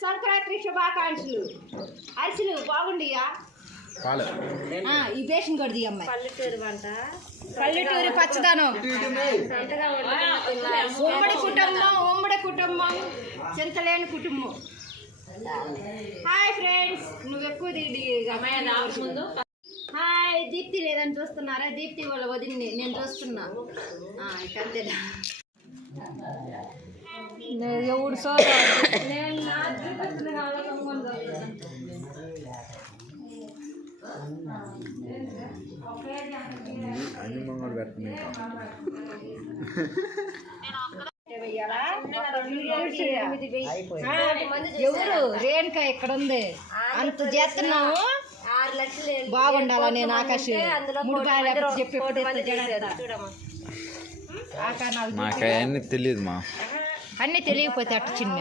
సంక్రాంతి శుభాకాంక్షలు. అరిసెలు బాగుండియా? ఈ బేషన్ కూడా ది అమ్మాయి. పల్లెటూరు వంట పల్లెటూరి పచ్చదనం. ఉమ్మడి కుటుంబం ఉమ్మడి కుటుంబం చింతలేని కుటుంబం. హాయ్ ఫ్రెండ్స్ నువ్వు ఎక్కువ ముందు. హాయ్ దీప్తి లేదని చూస్తున్నారా? దీప్తి వాళ్ళ వదిలిని నేను చూస్తున్నా. ఆ, ఇక అంతేనా? ఎవడు సోదా నేను నా చూపిస్తున్న వాళ్ళ గమ్మున చూస్తున్నా. అన్ని మంగళ ఎవరు? రేణుక ఇక్కడ ఉంది. అంత లక్షలు బాగుండాలా నేను ఆకాశ్? మూడు ఎప్పుడు చెప్పి. నాకు అవన్నీ తెలియదు మా. అన్నీ తెలియకపోతే అట్ట చిన్న.